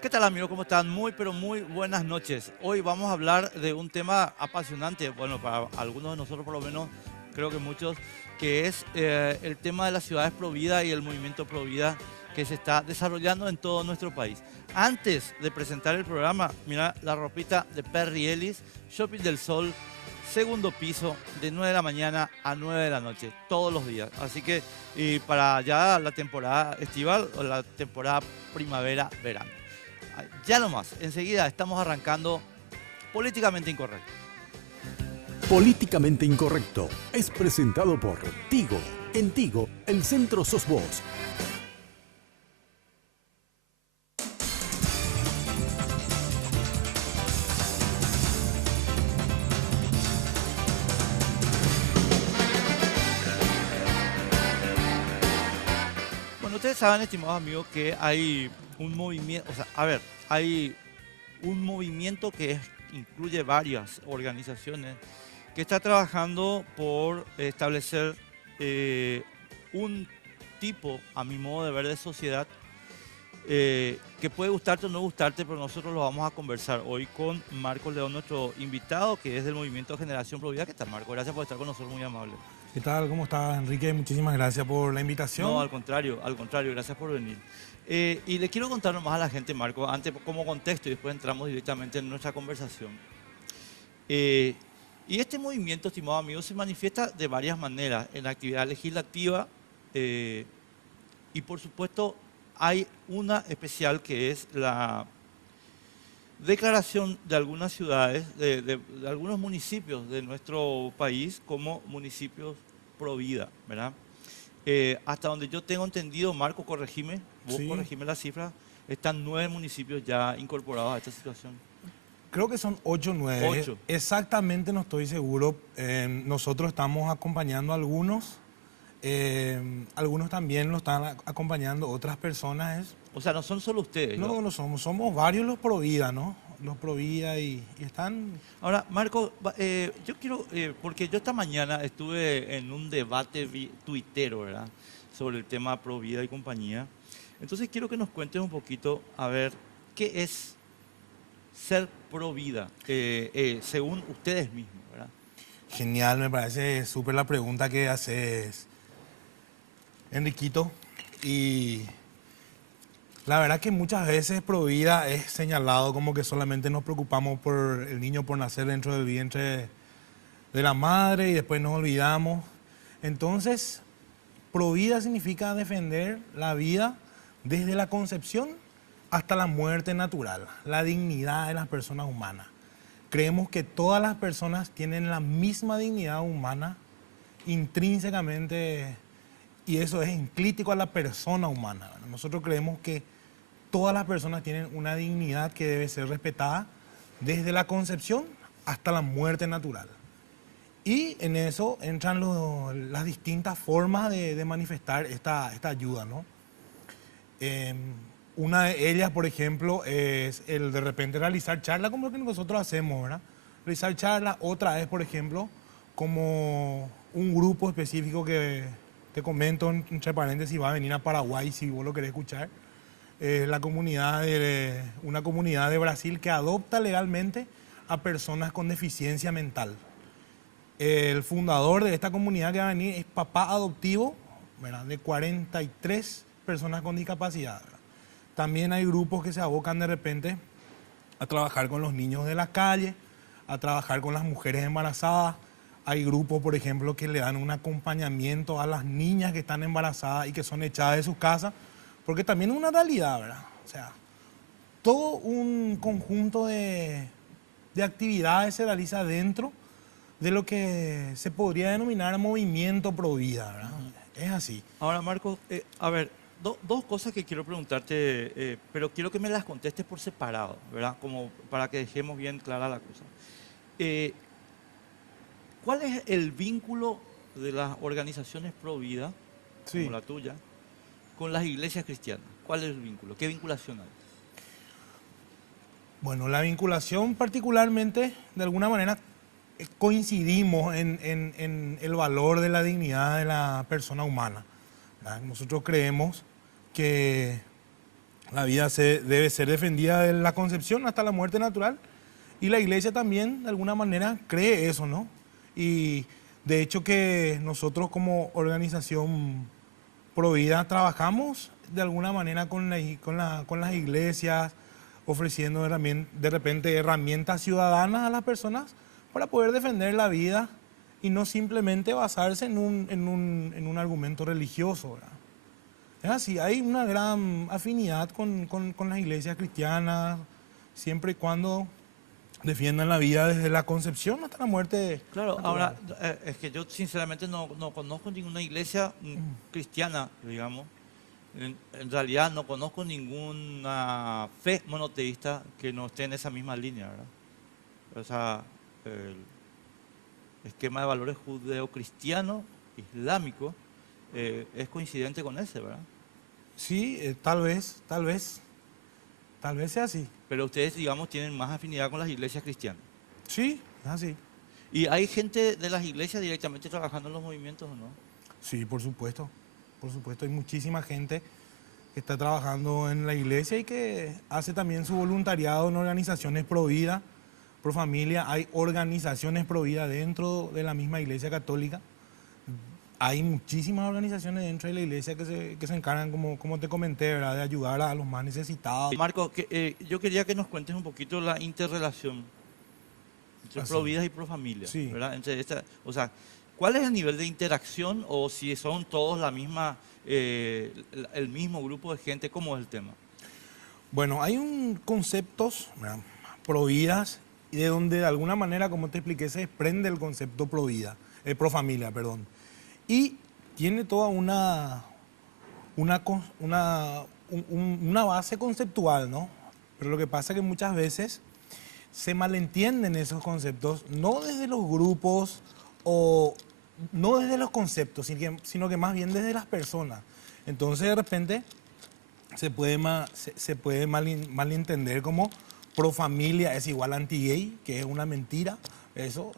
¿Qué tal amigos? ¿Cómo están? Muy pero muy buenas noches. Hoy vamos a hablar de un tema apasionante, bueno, para algunos de nosotros por lo menos, creo que muchos, que es el tema de las ciudades pro vida y el movimiento pro vida que se está desarrollando en todo nuestro país. Antes de presentar el programa, mira la ropita de Perry Ellis, Shopping del Sol, segundo piso, de 9 de la mañana a 9 de la noche, todos los días. Así que, y para ya la temporada estival o la temporada primavera-verano. Ya nomás, enseguida estamos arrancando Políticamente Incorrecto. Políticamente Incorrecto es presentado por Tigo. En Tigo, el centro sos vos. Bueno, ustedes saben, estimados amigos, que hay un movimiento, o sea, a ver, hay un movimiento que incluye varias organizaciones que está trabajando por establecer un tipo, a mi modo de ver, de sociedad que puede gustarte o no gustarte, pero nosotros lo vamos a conversar hoy con Marco León, nuestro invitado, que es del movimiento Generación Pro Vida. ¿Qué tal, Marco? Gracias por estar con nosotros, muy amable. ¿Qué tal? ¿Cómo estás, Enrique? Muchísimas gracias por la No, invitación. al contrario, gracias por venir. Y le quiero contar nomás a la gente, Marco, antes como contexto y después entramos directamente en nuestra conversación. Eh, y este movimiento, estimado amigo, se manifiesta de varias maneras, en la actividad legislativa y por supuesto hay una especial que es la declaración de algunas ciudades, de algunos municipios de nuestro país como municipios pro vida, ¿verdad? Hasta donde yo tengo entendido, Marco, corregime, vos Sí, corregime la cifra, están 9 municipios ya incorporados a esta situación. creo que son 8 o 9. 8. Exactamente no estoy seguro. Nosotros estamos acompañando a algunos. Algunos también lo están acompañando otras personas. O sea, no son solo ustedes, ¿no? No somos varios los pro vida, ¿no? Los pro vida y están... Ahora, Marco, yo quiero, porque yo esta mañana estuve en un debate tuitero, ¿verdad? Sobre el tema pro vida y compañía. Entonces quiero que nos cuentes un poquito, a ver, ¿qué es ser pro vida, según ustedes mismos, ¿verdad? Genial, me parece súper la pregunta que haces, Enriquito. Y la verdad que muchas veces pro vida es señalado como que solamente nos preocupamos por el niño por nacer dentro del vientre de la madre y después nos olvidamos. Entonces, pro vida significa defender la vida desde la concepción hasta la muerte natural, la dignidad de las personas humanas. Creemos que todas las personas tienen la misma dignidad humana intrínsecamente y eso es enclítico a la persona humana, ¿verdad? Nosotros creemos que todas las personas tienen una dignidad que debe ser respetada desde la concepción hasta la muerte natural. Y en eso entran las distintas formas de manifestar esta ayuda, ¿no? Una de ellas, por ejemplo, es el de repente realizar charlas como lo que nosotros hacemos, ¿verdad? Realizar charlas. Otra es, por ejemplo, como un grupo específico que te comento, entre paréntesis, va a venir a Paraguay si vos lo querés escuchar. La comunidad una comunidad de Brasil que adopta legalmente a personas con deficiencia mental. El fundador de esta comunidad que va a venir es papá adoptivo, ¿verdad?, de 43 personas con discapacidad, ¿verdad? También hay grupos que se abocan de repente a trabajar con los niños de la calle, a trabajar con las mujeres embarazadas. Hay grupos, por ejemplo, que le dan un acompañamiento a las niñas que están embarazadas y que son echadas de sus casas, porque también es una realidad, ¿verdad? O sea, todo un conjunto de actividades se realiza dentro de lo que se podría denominar movimiento pro vida, ¿verdad? Es así. Ahora, Marco, a ver, dos cosas que quiero preguntarte, pero quiero que me las contestes por separado, ¿verdad? Como para que dejemos bien clara la cosa. Eh, ¿Cuál es el vínculo de las organizaciones pro vida, como Sí. la tuya, con las iglesias cristianas? ¿Cuál es el vínculo? ¿Qué vinculación hay? Bueno, la vinculación particularmente, de alguna manera, coincidimos en el valor de la dignidad de la persona humana, ¿verdad? Nosotros creemos que La vida debe ser defendida de la concepción hasta la muerte natural. Y la iglesia también, de alguna manera, cree eso, ¿no? Y de hecho que nosotros como organización Provida trabajamos de alguna manera con las iglesias, ofreciendo de repente herramientas ciudadanas a las personas para poder defender la vida y no simplemente basarse en un argumento religioso, ¿verdad? Es así, hay una gran afinidad con las iglesias cristianas, siempre y cuando defiendan la vida desde la concepción hasta la muerte. Claro, natural. ahora, es que yo sinceramente no conozco ninguna iglesia cristiana, digamos. En realidad no conozco ninguna fe monoteísta que no esté en esa misma línea, ¿verdad? O sea, el esquema de valores judeo-cristiano, islámico, es coincidente con ese, ¿verdad? Sí, tal vez sea así. Pero ustedes, digamos, tienen más afinidad con las iglesias cristianas. Sí, es así. ¿Y hay gente de las iglesias directamente trabajando en los movimientos o no? Sí, por supuesto. Por supuesto, hay muchísima gente que está trabajando en la iglesia y que hace también su voluntariado en organizaciones pro vida, pro familia. Hay organizaciones pro vida dentro de la misma iglesia católica. Hay muchísimas organizaciones dentro de la iglesia que se encargan, como te comenté, ¿verdad?, de ayudar a los más necesitados. Marco, yo quería que nos cuentes un poquito la interrelación entre Así. pro vidas y pro familia, Sí. ¿verdad? O sea, ¿cuál es el nivel de interacción o si son todos el mismo grupo de gente? ¿Cómo es el tema? Bueno, hay conceptos, ¿verdad?, pro vidas y de donde de alguna manera, como te expliqué, se desprende el concepto pro vida, pro familia, perdón. Y tiene toda una base conceptual, ¿no? Pero lo que pasa es que muchas veces se malentienden esos conceptos, no desde los grupos o no desde los conceptos, sino que más bien desde las personas. Entonces, de repente, se puede malentender como pro familia es igual a anti-gay, que es una mentira. Eso,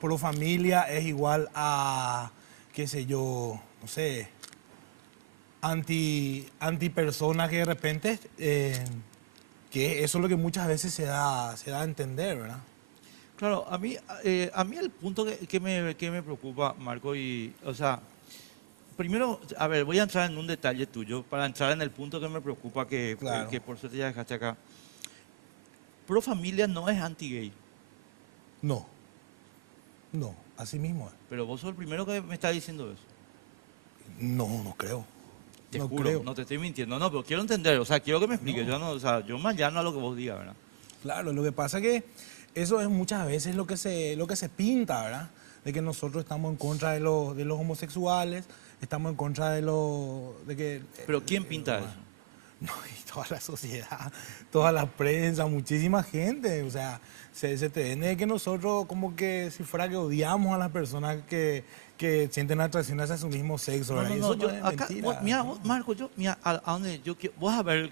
pro familia es igual a, qué sé yo, no sé, anti persona, que de repente, que eso es lo que muchas veces se da a entender, ¿verdad? Claro, a mí el punto que me preocupa, Marco, o sea, primero, a ver, voy a entrar en un detalle tuyo para entrar en el punto que me preocupa, Claro. que por suerte ya dejaste acá. Pro familia no es anti-gay, No, así mismo es. pero vos sos el primero que me está diciendo eso. No creo. Te No juro, creo. no te estoy mintiendo, no, pero quiero entender, o sea, quiero que me expliques. No. Yo no, o sea, yo me allano a lo que vos digas, ¿verdad? Claro, lo que pasa es que eso es muchas veces lo que se pinta, ¿verdad? De que nosotros estamos en contra de los homosexuales, estamos en contra de que... Pero ¿quién pinta eso? No, y toda la sociedad, toda la prensa, muchísima gente, o sea, se te vende que nosotros como que si fuera que odiamos a las personas que sienten atracción hacia su mismo sexo, No, ¿verdad? no, Y no, eso yo, es acá, mentira, mira, ¿no? Marco, mira, a donde yo quiero, vos a ver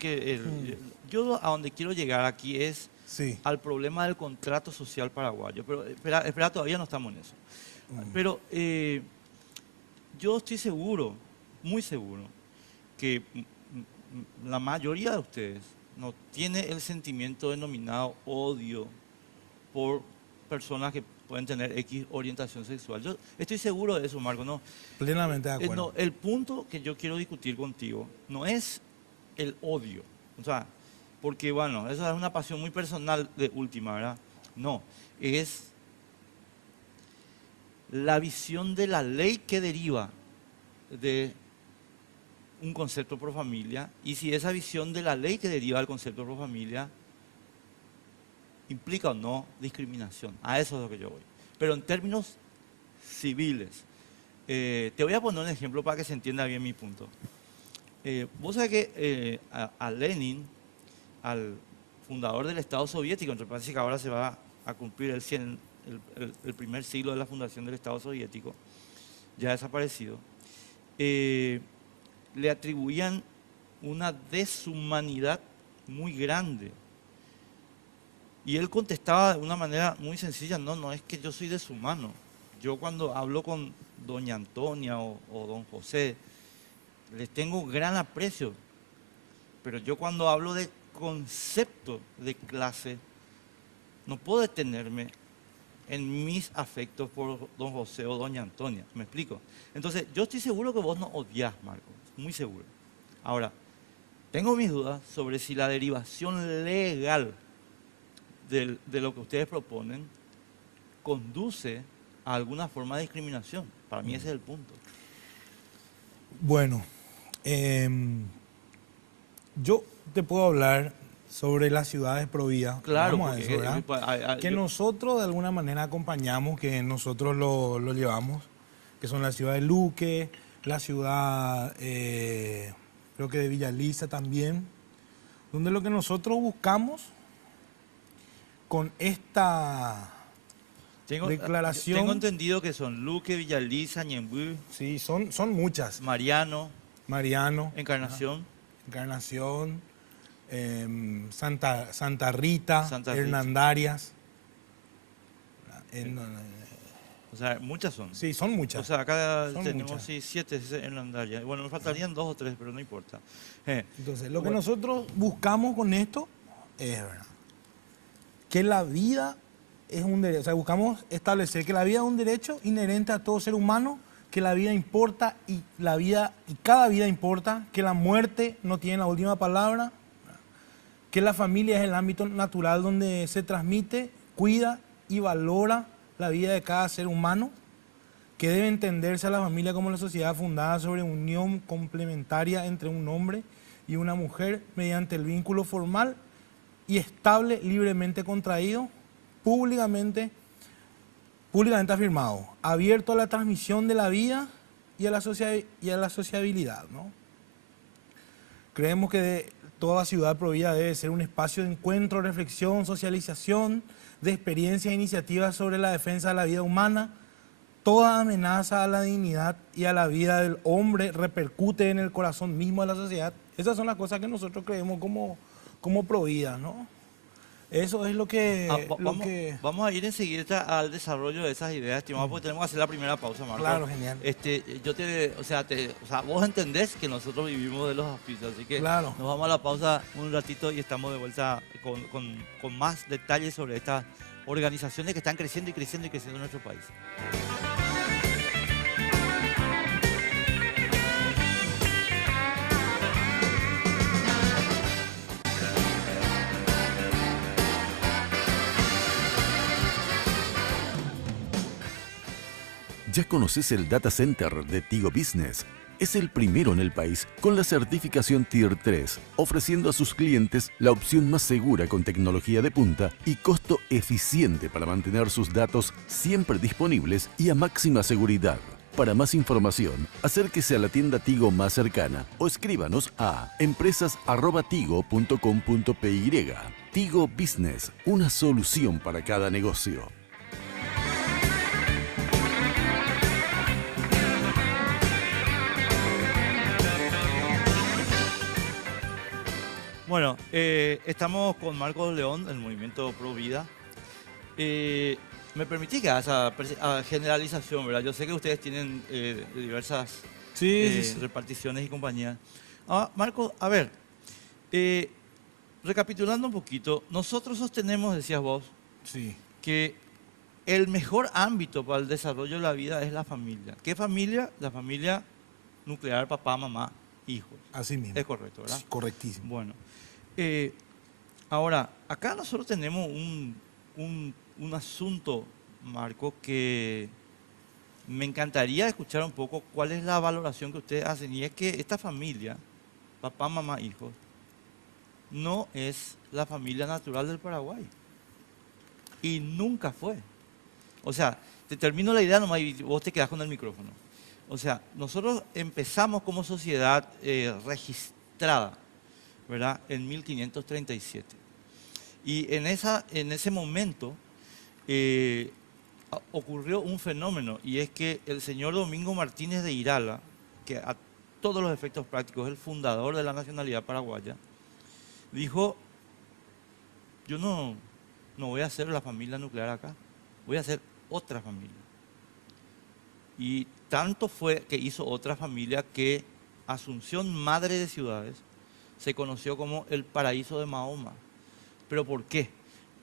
yo a donde quiero llegar aquí es Sí. al problema del contrato social paraguayo, pero espera, todavía no estamos en eso. Pero yo estoy seguro, muy seguro, que la mayoría de ustedes no tiene el sentimiento denominado odio por personas que pueden tener X orientación sexual. Yo estoy seguro de eso, Marco, ¿no? Plenamente de acuerdo. El punto que yo quiero discutir contigo no es el odio, o sea, porque bueno, eso es una pasión muy personal de última, ¿verdad? No, es la visión de la ley que deriva de un concepto pro familia y si esa visión de la ley que deriva del concepto pro familia implica o no discriminación. A eso es lo que yo voy. Pero en términos civiles, te voy a poner un ejemplo para que se entienda bien mi punto. Vos sabés que a Lenin, al fundador del Estado soviético, entre paréntesis que ahora se va a cumplir el primer siglo de la fundación del Estado soviético, ya desaparecido, le atribuían una deshumanidad muy grande. Y él contestaba de una manera muy sencilla, no es que yo soy deshumano. Yo cuando hablo con doña Antonia o don José, les tengo gran aprecio. Pero yo cuando hablo de concepto de clase, no puedo detenerme en mis afectos por don José o doña Antonia. ¿Me explico? Entonces, yo estoy seguro que vos no odias, Marco. Muy seguro. Ahora, tengo mis dudas sobre si la derivación legal de lo que ustedes proponen conduce a alguna forma de discriminación. Para mí ese es el punto. Bueno, yo te puedo hablar sobre las ciudades pro vida. Claro, Vamos a porque, eso, ¿verdad? Que nosotros de alguna manera acompañamos, que nosotros lo llevamos, que son la ciudad de Luque, la ciudad, creo que de Villa Elisa también, donde lo que nosotros buscamos con esta declaración... Tengo entendido que son Luque, Villa Elisa, Ñemby, Sí, son muchas. Mariano, Mariano, Encarnación. Encarnación, Santa Rita, Santa Rita. Hernandarias. O sea, muchas son. Sí, son muchas. O sea, acá Son tenemos muchas. sí, 7 en Landaria. Bueno, nos faltarían 2 o 3, pero no importa. Entonces, lo que Bueno. nosotros buscamos con esto es, ¿verdad?, que la vida es un derecho. O sea, buscamos establecer que la vida es un derecho inherente a todo ser humano, que la vida importa y cada vida importa, que la muerte no tiene la última palabra, que la familia es el ámbito natural donde se transmite, cuida y valora la vida de cada ser humano, que debe entenderse a la familia como la sociedad fundada sobre unión complementaria entre un hombre y una mujer mediante el vínculo formal y estable libremente contraído, públicamente afirmado, abierto a la transmisión de la vida y a la sociabilidad, ¿no? Creemos que toda ciudad provida debe ser un espacio de encuentro, reflexión, socialización, de experiencias e iniciativas sobre la defensa de la vida humana. Toda amenaza a la dignidad y a la vida del hombre repercute en el corazón mismo de la sociedad. Esas son las cosas que nosotros creemos como provida, ¿no? Eso es lo que... Vamos a ir enseguida al desarrollo de esas ideas, estimado, porque tenemos que hacer la primera pausa, Marco. Claro, genial. O sea, vos entendés que nosotros vivimos de los auspicios, así que Claro. nos vamos a la pausa un ratito y estamos de vuelta con más detalles sobre estas organizaciones que están creciendo y creciendo y creciendo en nuestro país. ¿Ya conoces el Data Center de Tigo Business? Es el primero en el país con la certificación Tier 3, ofreciendo a sus clientes la opción más segura con tecnología de punta y costo eficiente para mantener sus datos siempre disponibles y a máxima seguridad. Para más información, acérquese a la tienda Tigo más cercana o escríbanos a empresas@tigo.com.py. Tigo Business, una solución para cada negocio. Bueno, estamos con Marcos León del Movimiento Pro Vida. Me permitís que haga esa generalización, ¿verdad? Yo sé que ustedes tienen diversas Sí. reparticiones y compañías. Marcos, a ver, recapitulando un poquito, nosotros sostenemos, decías vos, Sí. que el mejor ámbito para el desarrollo de la vida es la familia. ¿Qué familia? La familia nuclear, papá, mamá, hijos. Así mismo. Es correcto, ¿verdad? Sí, correctísimo. Bueno, ahora, acá nosotros tenemos un asunto, Marco, que me encantaría escuchar un poco cuál es la valoración que ustedes hacen. Y es que esta familia, papá, mamá, hijos, no es la familia natural del Paraguay. Y nunca fue. O sea, te termino la idea nomás y vos te quedás con el micrófono. O sea, nosotros empezamos como sociedad registrada, ¿verdad?, en 1537. Y en ese momento ocurrió un fenómeno, y es que el señor Domingo Martínez de Irala, que a todos los efectos prácticos es el fundador de la nacionalidad paraguaya, dijo: yo no voy a hacer la familia nuclear acá, voy a hacer otra familia. Y tanto fue que hizo otra familia que Asunción Madre de Ciudades se conoció como el paraíso de Mahoma. ¿Pero por qué?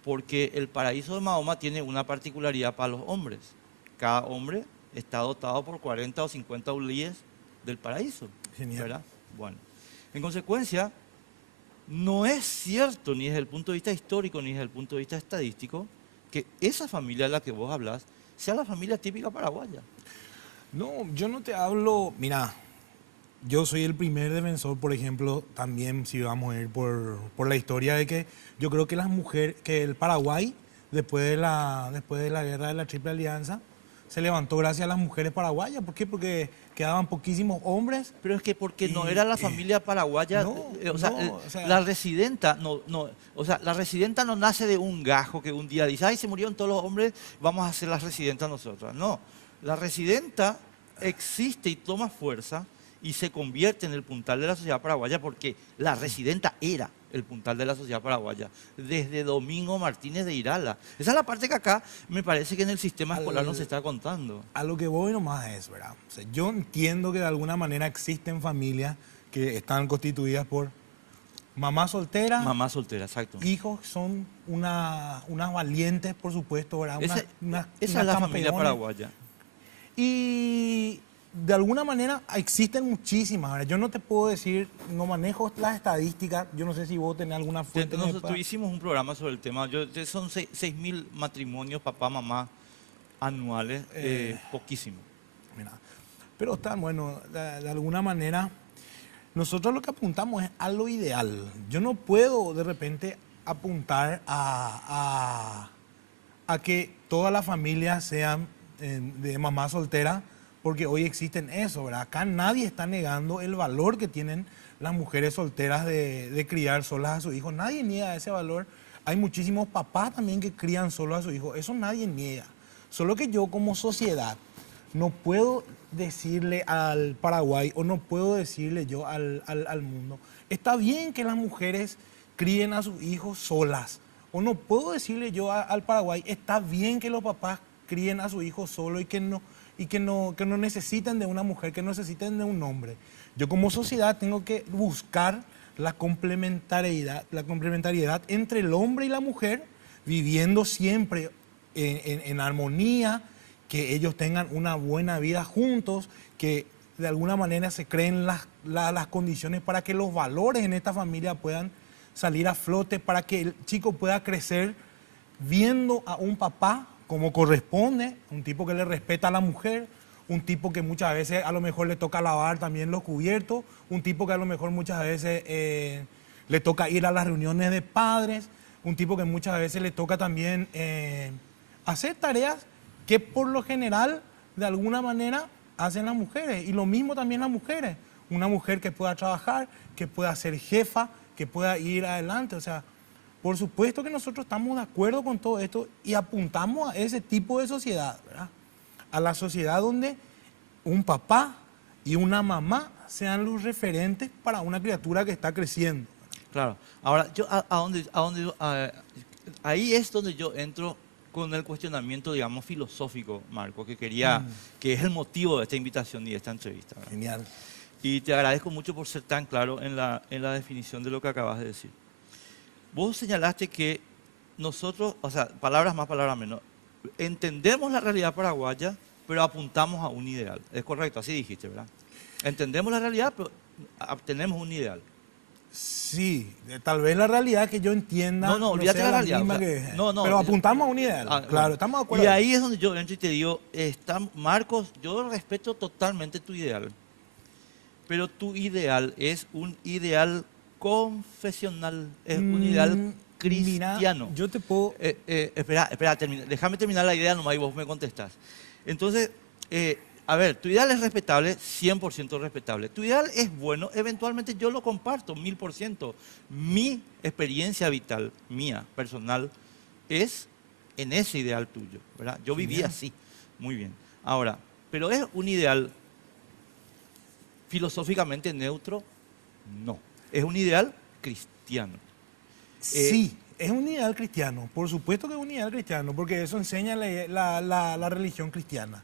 Porque el paraíso de Mahoma tiene una particularidad para los hombres. Cada hombre está dotado por 40 o 50 ulíes del paraíso. Genial. ¿Verdad? Bueno, en consecuencia, no es cierto ni desde el punto de vista histórico ni desde el punto de vista estadístico que esa familia de la que vos hablas sea la familia típica paraguaya. No, yo no te hablo, mira, yo soy el primer defensor, por ejemplo, también si vamos a ir por la historia de que yo creo que las mujeres, que el Paraguay, después de la guerra de la Triple Alianza, se levantó gracias a las mujeres paraguayas. ¿Por qué? Porque quedaban poquísimos hombres. Pero es que porque no era la familia paraguaya, la residenta la residenta no nace de un gajo que un día dice, ay, se murieron todos los hombres, vamos a ser las residentas nosotras. No, la residenta existe y toma fuerza y se convierte en el puntal de la sociedad paraguaya porque la residenta era el puntal de la sociedad paraguaya, desde Domingo Martínez de Irala. Esa es la parte que acá me parece que en el sistema escolar no se está contando. A lo que voy nomás es, ¿verdad? O sea, yo entiendo que de alguna manera existen familias que están constituidas por mamá soltera. Mamá soltera, exacto. Hijos son unas valientes, por supuesto, ¿verdad? Esa es la familia paraguaya. Y de alguna manera existen muchísimas. Ahora, yo no te puedo decir, no manejo las estadísticas, yo no sé si vos tenés alguna fuente. Nosotros hicimos un programa sobre el tema, son 6.000 matrimonios papá, mamá anuales, poquísimo. Mira, pero está bueno, de alguna manera, nosotros lo que apuntamos es a lo ideal. Yo no puedo de repente apuntar a que todas las familias sean de mamá soltera, porque hoy existen eso, ¿verdad? Acá nadie está negando el valor que tienen las mujeres solteras de criar solas a sus hijos. Nadie niega ese valor. Hay muchísimos papás también que crían solos a sus hijos. Eso nadie niega. Solo que yo como sociedad no puedo decirle al Paraguay o no puedo decirle yo al mundo, está bien que las mujeres críen a sus hijos solas. O no puedo decirle yo al Paraguay, está bien que los papás críen a sus hijos solos y que no necesiten de una mujer, que no necesiten de un hombre. Yo como sociedad tengo que buscar la complementariedad entre el hombre y la mujer, viviendo siempre en armonía, que ellos tengan una buena vida juntos, que de alguna manera se creen las condiciones para que los valores en esta familia puedan salir a flote, para que el chico pueda crecer viendo a un papá como corresponde, un tipo que le respeta a la mujer, un tipo que muchas veces a lo mejor le toca lavar también los cubiertos, un tipo que a lo mejor muchas veces le toca ir a las reuniones de padres, un tipo que muchas veces le toca también hacer tareas que por lo general de alguna manera hacen las mujeres, y lo mismo también las mujeres, una mujer que pueda trabajar, que pueda ser jefa, que pueda ir adelante, o sea, por supuesto que nosotros estamos de acuerdo con todo esto y apuntamos a ese tipo de sociedad, ¿verdad? A la sociedad donde un papá y una mamá sean los referentes para una criatura que está creciendo. Claro. Ahora, ahí es donde yo entro con el cuestionamiento, digamos, filosófico, Marco, que es el motivo de esta invitación y de esta entrevista, ¿verdad? Genial. Y te agradezco mucho por ser tan claro en la definición de lo que acabas de decir. Vos señalaste que nosotros, o sea, palabras más, palabras menos, entendemos la realidad paraguaya, pero apuntamos a un ideal. Es correcto, así dijiste, ¿verdad? Entendemos la realidad, pero tenemos un ideal. Sí, tal vez la realidad que yo entienda no olvídate de la realidad. Pero apuntamos a un ideal, claro, bueno, estamos de acuerdo. Y ahí es donde yo entro y te digo, Marcos, yo respeto totalmente tu ideal, pero tu ideal es un ideal confesional, es un ideal cristiano. Mira, yo te puedo... Espera, déjame terminar la idea nomás y vos me contestás. Entonces, a ver, tu ideal es respetable, 100% respetable. Tu ideal es bueno, eventualmente yo lo comparto, 1000%. Mi experiencia vital, mía, personal, es en ese ideal tuyo, ¿verdad? Yo viví así, muy bien. Ahora, pero ¿es un ideal filosóficamente neutro? No. Es un ideal cristiano. Sí, es un ideal cristiano. Por supuesto que es un ideal cristiano, porque eso enseña la religión cristiana.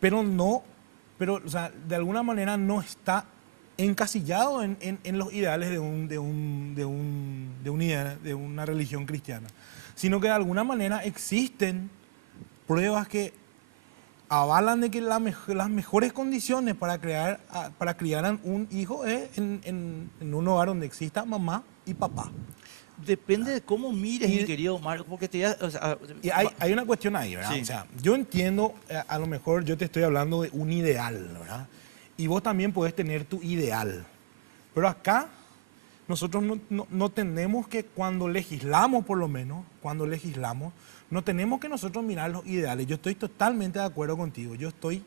Pero o sea, de alguna manera no está encasillado en los ideales de una religión cristiana, sino que de alguna manera existen pruebas que avalan de que las mejores condiciones para criar a un hijo es en un hogar donde exista mamá y papá. Depende de cómo mires, Y- mi querido Marco, porque o sea, Y hay una cuestión ahí, ¿verdad? Sí. O sea, yo entiendo, a lo mejor yo te estoy hablando de un ideal, ¿verdad? Y vos también podés tener tu ideal. Pero acá nosotros no tenemos que, cuando legislamos por lo menos, no tenemos que nosotros mirar los ideales. Yo estoy totalmente de acuerdo contigo. Yo estoy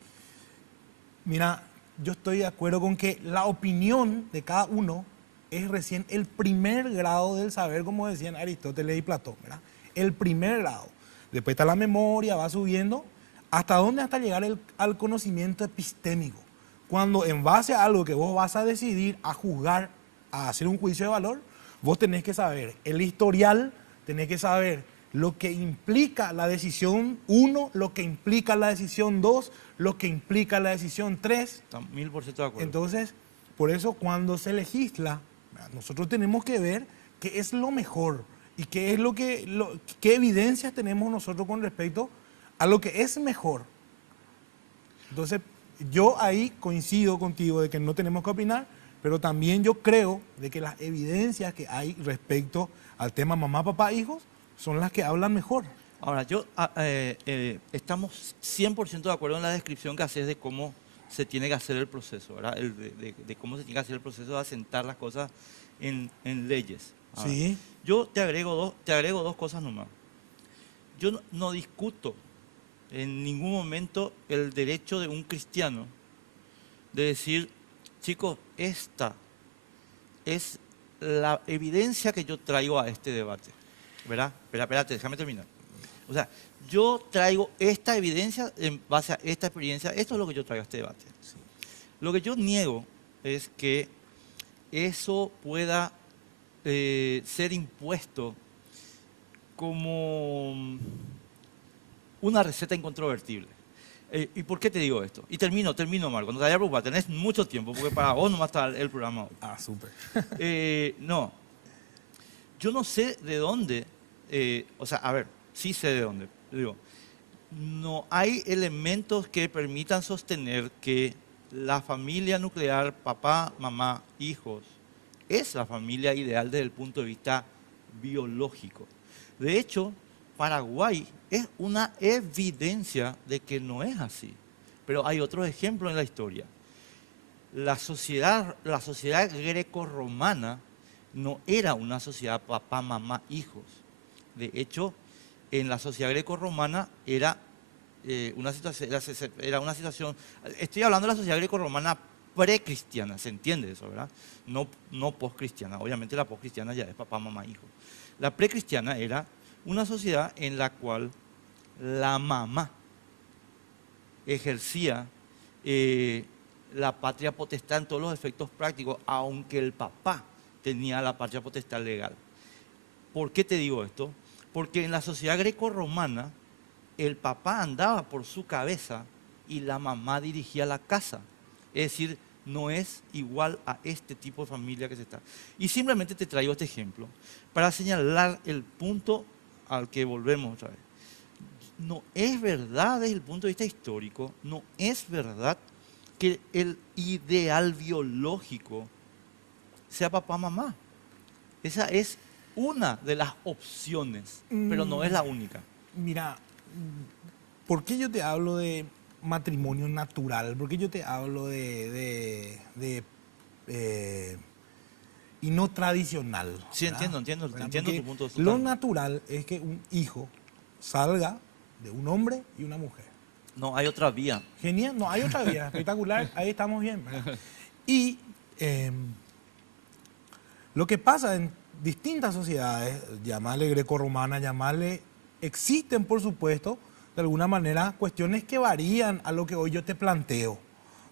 de acuerdo con que la opinión de cada uno es recién el primer grado del saber, como decían Aristóteles y Platón, ¿verdad? El primer grado. Después está la memoria, va subiendo. ¿Hasta dónde? Hasta llegar al conocimiento epistémico. Cuando en base a algo que vos vas a decidir, a juzgar, a hacer un juicio de valor, vos tenés que saber el historial, tenés que saber lo que implica la decisión 1, lo que implica la decisión 2, lo que implica la decisión 3. está 1000% de acuerdo. Entonces, por eso cuando se legisla, nosotros tenemos que ver qué es lo mejor y qué es qué evidencias tenemos nosotros con respecto a lo que es mejor. Entonces, yo ahí coincido contigo de que no tenemos que opinar, pero también yo creo de que las evidencias que hay respecto al tema mamá, papá, hijos son las que hablan mejor. Ahora, estamos 100% de acuerdo en la descripción que haces de cómo se tiene que hacer el proceso, ¿verdad? De cómo se tiene que hacer el proceso de asentar las cosas en leyes. Ahora, Sí. yo te agrego dos cosas nomás. Yo no discuto en ningún momento el derecho de un cristiano de decir, chicos, esta es la evidencia que yo traigo a este debate, ¿verdad? Espérate, déjame terminar. O sea, yo traigo esta evidencia en base a esta experiencia, esto es lo que yo traigo a este debate. Lo que yo niego es que eso pueda ser impuesto como una receta incontrovertible. ¿Y por qué te digo esto? Y termino, Marco, no te vayas a preocupar, tenés mucho tiempo, porque para vos nomás está el programa hoy. Ah, súper. No, yo no sé de dónde, o sea, a ver, sí sé de dónde, digo, no hay elementos que permitan sostener que la familia nuclear, papá, mamá, hijos, es la familia ideal desde el punto de vista biológico. De hecho, Paraguay es una evidencia de que no es así. Pero hay otros ejemplos en la historia. La sociedad grecorromana no era una sociedad papá, mamá, hijos. De hecho, en la sociedad grecorromana era una situación, estoy hablando de la sociedad grecorromana precristiana, ¿se entiende eso, verdad? No postcristiana, obviamente la postcristiana ya es papá, mamá, hijo. La precristiana era una sociedad en la cual la mamá ejercía la patria potestad en todos los efectos prácticos, aunque el papá tenía la patria potestad legal. ¿Por qué te digo esto? Porque en la sociedad grecorromana el papá andaba por su cabeza y la mamá dirigía la casa. Es decir, no es igual a este tipo de familia que se está. Y simplemente te traigo este ejemplo para señalar el punto al que volvemos otra vez. No es verdad desde el punto de vista histórico, no es verdad que el ideal biológico sea papá, mamá. Esa es una de las opciones, pero no es la única. Mira, ¿por qué yo te hablo de matrimonio natural? ¿Por qué yo te hablo y no tradicional? Sí, ¿verdad? entiendo Porque tu punto de vista. lo natural es que un hijo salga de un hombre y una mujer. No, hay otra vía. Genial, no hay otra vía, espectacular, ahí estamos bien, ¿verdad? Y lo que pasa en distintas sociedades, llamarle grecorromana, existen por supuesto, de alguna manera, cuestiones que varían a lo que hoy yo te planteo,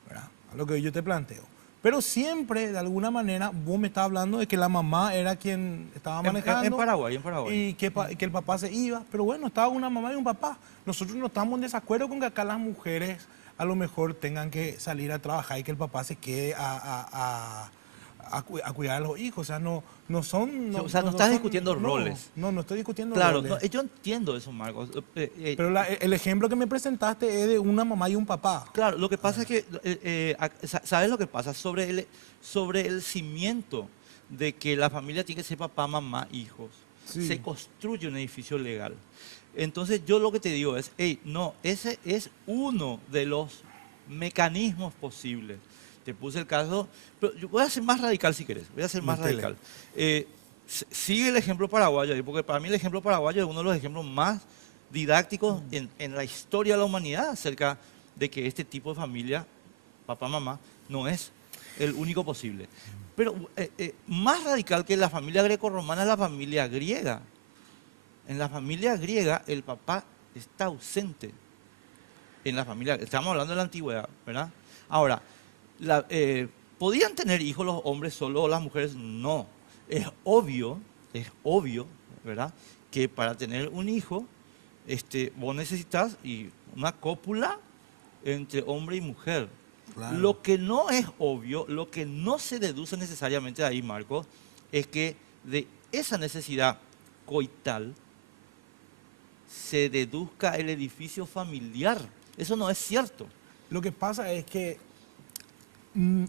¿verdad? A lo que hoy yo te planteo. Pero siempre, de alguna manera, vos me estás hablando de que la mamá era quien estaba manejando. En Paraguay. Y que el papá se iba. Pero bueno, estaba una mamá y un papá. Nosotros no estamos en desacuerdo con que acá las mujeres a lo mejor tengan que salir a trabajar y que el papá se quede a cuidar a los hijos. O sea, no son... O sea, no estás discutiendo roles. No estoy discutiendo Claro, roles. no, yo entiendo eso, Marcos. Pero el ejemplo que me presentaste es de una mamá y un papá. Claro, lo que pasa es que, ¿sabes lo que pasa? Sobre el cimiento de que la familia tiene que ser papá, mamá, hijos, Sí. se construye un edificio legal. Entonces yo lo que te digo es, hey, no, ese es uno de los mecanismos posibles. Te puse el caso, pero yo voy a ser más radical si querés, voy a ser más Métele. radical. Sigue el ejemplo paraguayo ahí, porque para mí el ejemplo paraguayo es uno de los ejemplos más didácticos en la historia de la humanidad acerca de que este tipo de familia, papá, mamá, no es el único posible. Pero más radical que la familia grecorromana es la familia griega. En la familia griega el papá está ausente. En la familia, estamos hablando de la antigüedad, ¿verdad? Ahora, ¿podían tener hijos los hombres solo o las mujeres? No. Es obvio, ¿verdad? Que para tener un hijo, vos necesitas una cópula entre hombre y mujer. Claro. Lo que no es obvio, lo que no se deduce necesariamente de ahí, Marcos, es que de esa necesidad coital se deduzca el edificio familiar. Eso no es cierto. Lo que pasa es que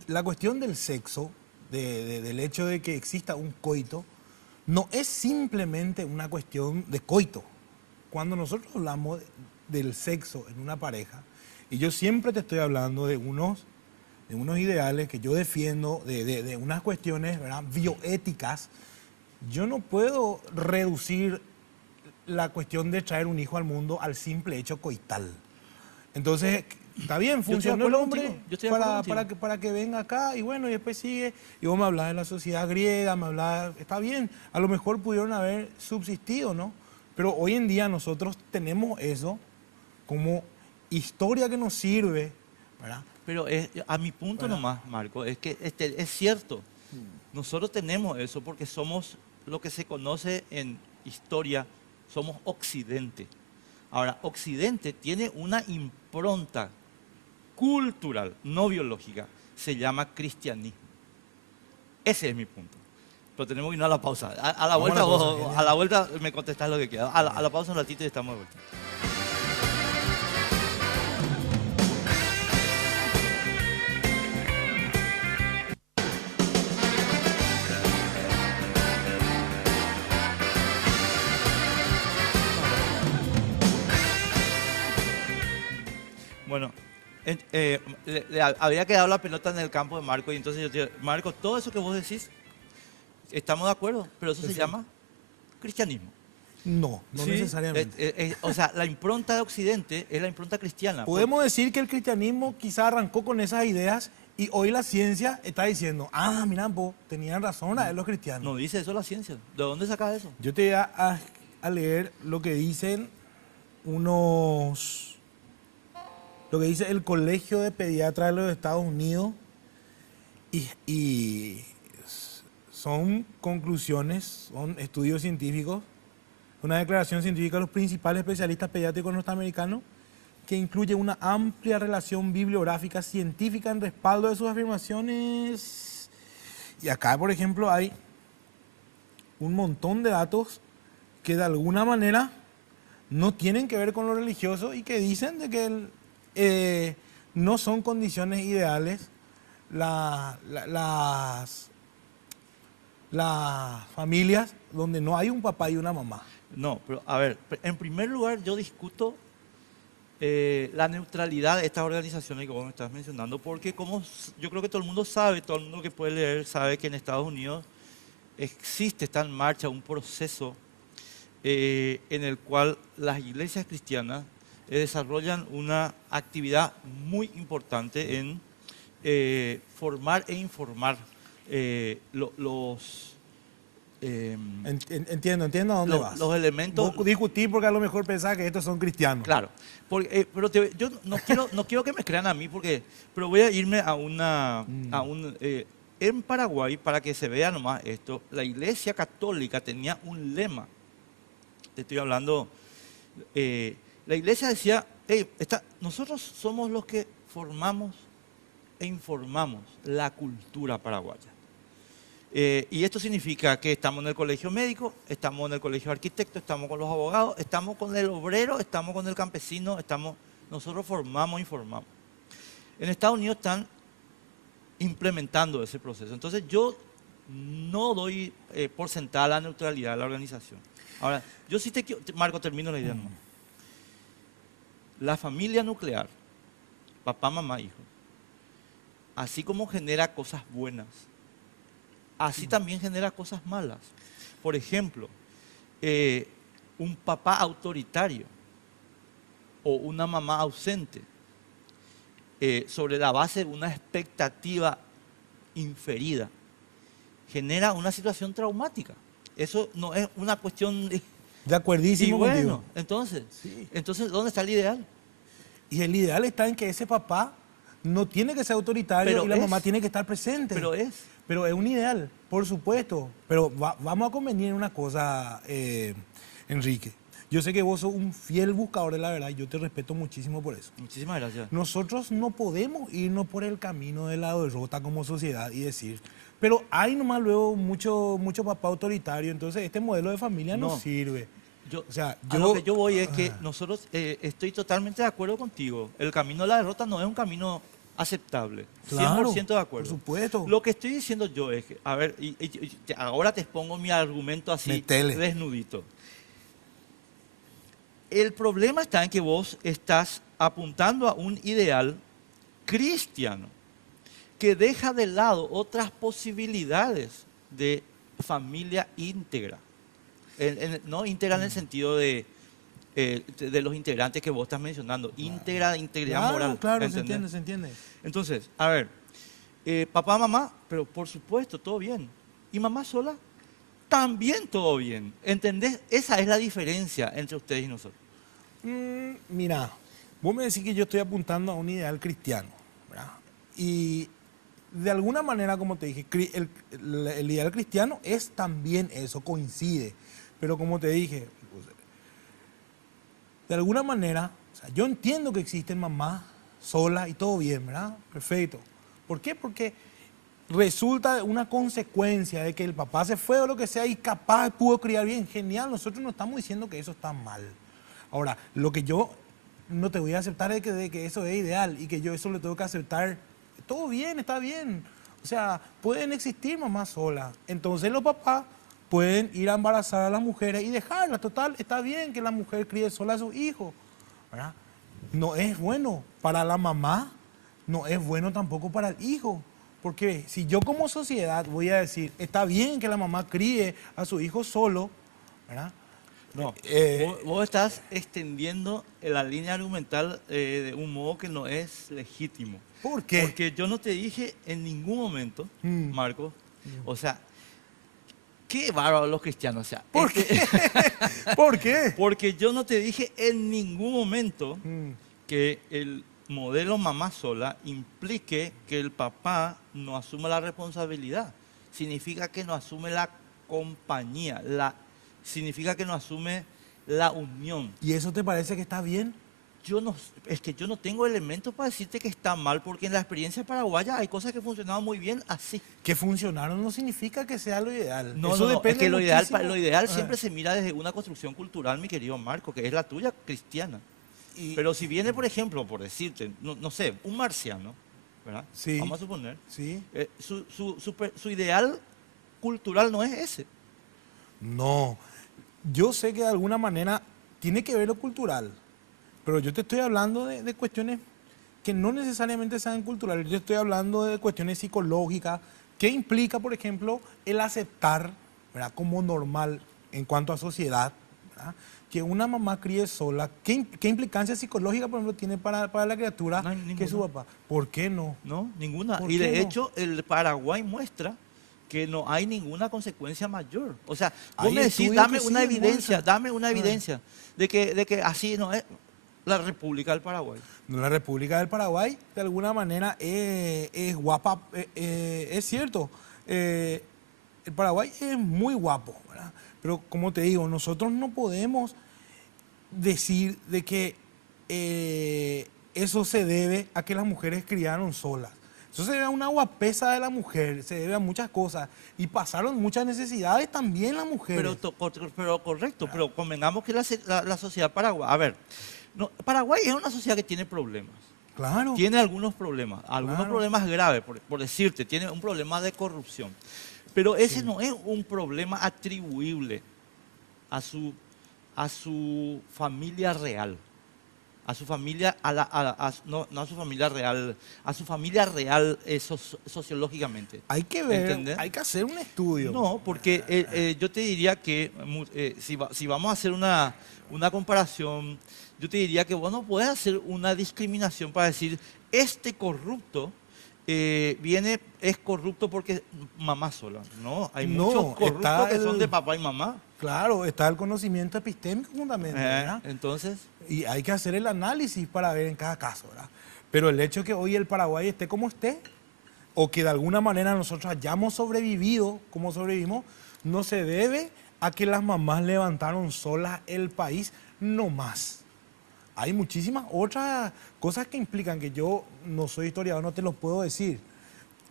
la cuestión del sexo, del hecho de que exista un coito, no es simplemente una cuestión de coito. Cuando nosotros hablamos del sexo en una pareja, y yo siempre te estoy hablando de unos ideales que yo defiendo, de unas cuestiones, ¿verdad?, bioéticas, yo no puedo reducir la cuestión de traer un hijo al mundo al simple hecho coital. Entonces, está bien, estoy de funcionó el acuerdo hombre contigo, yo estoy de acuerdo contigo. para que venga acá y bueno, y después sigue. Y vos me hablás de la sociedad griega, me hablás, está bien, a lo mejor pudieron haber subsistido, ¿no? Pero hoy en día nosotros tenemos eso como historia que nos sirve, ¿verdad? Pero a mi punto Bueno. nomás, Marco, es que es cierto. Nosotros tenemos eso porque somos lo que se conoce en historia, somos Occidente. Ahora, Occidente tiene una impronta cultural, no biológica, se llama cristianismo. Ese es mi punto. Pero tenemos que irnos a la pausa. A la Vamos vuelta, a la pausa, vos, genial. a la vuelta me contestás lo que quieras. A la pausa un ratito y estamos de vuelta. Bueno, había quedado la pelota en el campo de Marco y entonces yo te digo, Marco, todo eso que vos decís, estamos de acuerdo, pero eso se Perfecto. llama cristianismo. No, no Sí, necesariamente. o sea, la impronta de Occidente es la impronta cristiana. Podemos decir que el cristianismo quizá arrancó con esas ideas y hoy la ciencia está diciendo, mira, vos, tenían razón los cristianos. No dice eso la ciencia. ¿De dónde sacas eso? Yo te voy a leer lo que dicen lo que dice el Colegio de Pediatras de los Estados Unidos y son conclusiones, son estudios científicos, una declaración científica de los principales especialistas pediátricos norteamericanos que incluye una amplia relación bibliográfica científica en respaldo de sus afirmaciones. Y acá, por ejemplo, hay un montón de datos que de alguna manera no tienen que ver con lo religioso y que dicen de que no son condiciones ideales las familias donde no hay un papá y una mamá. No, pero a ver, en primer lugar yo discuto la neutralidad de estas organizaciones que vos me estás mencionando, porque yo creo que todo el mundo sabe, todo el mundo que puede leer sabe que en Estados Unidos está en marcha un proceso en el cual las iglesias cristianas desarrollan una actividad muy importante en formar e informar Entiendo a dónde vas. los elementos. Vos discutís porque a lo mejor pensás que estos son cristianos. Claro, pero yo no quiero que me crean a mí, pero voy a irme en Paraguay, para que se vea nomás esto, la Iglesia Católica tenía un lema. Te estoy hablando, la Iglesia decía, nosotros somos los que formamos e informamos la cultura paraguaya. Y esto significa que estamos en el colegio médico, estamos en el colegio arquitecto, estamos con los abogados, estamos con el obrero, estamos con el campesino, nosotros formamos e informamos. En Estados Unidos están implementando ese proceso. Entonces yo no doy por sentada la neutralidad de la organización. Ahora, yo sí Marco, termino la idea. ¿No? La familia nuclear, papá, mamá, hijo, así como genera cosas buenas, así también genera cosas malas. Por ejemplo, un papá autoritario o una mamá ausente, sobre la base de una expectativa inferida, genera una situación traumática. Eso no es una cuestión De acuerdísimo y bueno, contigo. entonces, ¿dónde está el ideal? Y el ideal está en que ese papá no tiene que ser autoritario Pero y la es. mamá tiene que estar presente. Pero es un ideal, por supuesto. Pero vamos a convenir en una cosa, Enrique. Yo sé que vos sos un fiel buscador de la verdad y yo te respeto muchísimo por eso. Muchísimas gracias. Nosotros no podemos irnos por el camino de la derrota como sociedad y decir, pero hay nomás luego mucho papá autoritario, entonces este modelo de familia no sirve. A lo que yo voy es que nosotros, estoy totalmente de acuerdo contigo. El camino de la derrota no es un camino aceptable. Claro, 100% de acuerdo. por supuesto. Lo que estoy diciendo yo es que, a ver, ahora te expongo mi argumento así, Metele. desnudito. El problema está en que vos estás apuntando a un ideal cristiano que deja de lado otras posibilidades de familia íntegra. No íntegra en el sentido de los integrantes que vos estás mencionando, íntegra de integridad moral. Claro, ¿entendés? se entiende. Entonces, a ver, papá, mamá, pero por supuesto, todo bien. ¿Y mamá sola? También todo bien. ¿Entendés? Esa es la diferencia entre ustedes y nosotros. Mira, vos me decís que yo estoy apuntando a un ideal cristiano, ¿verdad? Y de alguna manera, como te dije, el ideal cristiano es también eso, coincide. Pero como te dije, de alguna manera, o sea, yo entiendo que existen mamás solas y todo bien, ¿verdad? Perfecto. ¿Por qué? Porque resulta una consecuencia de que el papá se fue o lo que sea y capaz pudo criar bien. Genial, nosotros no estamos diciendo que eso está mal. Ahora, lo que yo no te voy a aceptar es de que eso es ideal y que yo eso le tengo que aceptar. Todo bien, está bien. O sea, pueden existir mamás solas. Entonces los papás pueden ir a embarazar a las mujeres y dejarlas. Total, está bien que la mujer críe sola a sus hijos, ¿verdad? No es bueno para la mamá, no es bueno tampoco para el hijo. Porque si yo como sociedad voy a decir, está bien que la mamá críe a su hijo solo, ¿verdad? No, vos estás extendiendo la línea argumental de un modo que no es legítimo. ¿Por qué? Porque yo no te dije en ningún momento, Marco, o sea, qué bárbaro los cristianos, o sea. ¿Por qué? ¿Por qué? Porque yo no te dije en ningún momento que el modelo mamá sola implique que el papá no asuma la responsabilidad. Significa que no asume la compañía, significa que no asume la unión. ¿Y eso te parece que está bien? Es que yo no tengo elementos para decirte que está mal, porque en la experiencia paraguaya hay cosas que funcionaban muy bien así. Que funcionaron no significa que sea lo ideal. No, eso no, depende es que muchísimo. lo ideal siempre se mira desde una construcción cultural, mi querido Marco, que es la tuya cristiana. Pero si viene, por ejemplo, por decirte, no sé, un marciano, ¿verdad? Sí. Vamos a suponer, Sí. su ideal cultural no es ese. No. Yo sé que de alguna manera tiene que ver lo cultural, pero yo te estoy hablando de cuestiones que no necesariamente sean culturales. Yo estoy hablando de cuestiones psicológicas, que implica, por ejemplo, el aceptar, ¿verdad?, como normal en cuanto a sociedad, ¿verdad?, que una mamá críe sola. ¿Qué implicancia psicológica, por ejemplo, tiene para la criatura No, que su papá? ¿Por qué no? No, ninguna. ¿Por Y qué de no? hecho, el Paraguay muestra que no hay ninguna consecuencia mayor. O sea, vos Hay me decís, estudios dame que una sí evidencia, demuestran. dame una evidencia de que así no es la República del Paraguay. La República del Paraguay, de alguna manera, es guapa, es cierto. El Paraguay es muy guapo, ¿verdad? Pero como te digo, nosotros no podemos decir de que eso se debe a que las mujeres criaron solas. Eso se debe a una guapesa de la mujer, se debe a muchas cosas. Y pasaron muchas necesidades también las mujeres. Pero correcto, pero convengamos que la sociedad paraguaya, a ver, no, Paraguay es una sociedad que tiene problemas. Claro. Tiene algunos problemas Claro. problemas graves, por decirte, tiene un problema de corrupción. Pero ese no es un problema atribuible a su familia real. A su familia, no a su familia real, a su familia real sociológicamente. Hay que ver, ¿Entendés? hay que hacer un estudio. No, porque yo te diría que si vamos a hacer una comparación, yo te diría que vos no puedes hacer una discriminación para decir, este corrupto es corrupto porque mamá sola. No, hay No, muchos corruptos que son el- de papá y mamá. Claro, está el conocimiento epistémico fundamental, ¿verdad? Entonces, Y hay que hacer el análisis para ver en cada caso, ¿verdad? Pero el hecho de que hoy el Paraguay esté como esté, o que de alguna manera nosotros hayamos sobrevivido como sobrevivimos, no se debe a que las mamás levantaron solas el país, no más. Hay muchísimas otras cosas que implican que yo no soy historiador, no te lo puedo decir.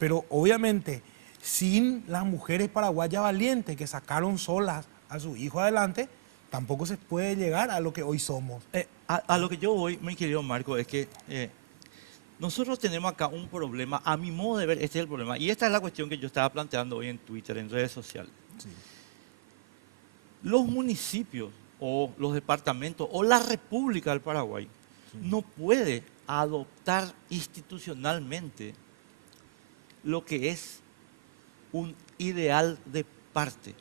Pero obviamente, sin las mujeres paraguayas valientes que sacaron solas a su hijo adelante, tampoco se puede llegar a lo que hoy somos. a lo que yo voy, mi querido Marco, es que nosotros tenemos acá un problema, a mi modo de ver, este es el problema. Y esta es la cuestión que yo estaba planteando hoy en Twitter, en redes sociales. Los municipios o los departamentos o la República del Paraguay no puede adoptar institucionalmente lo que es un ideal de parte.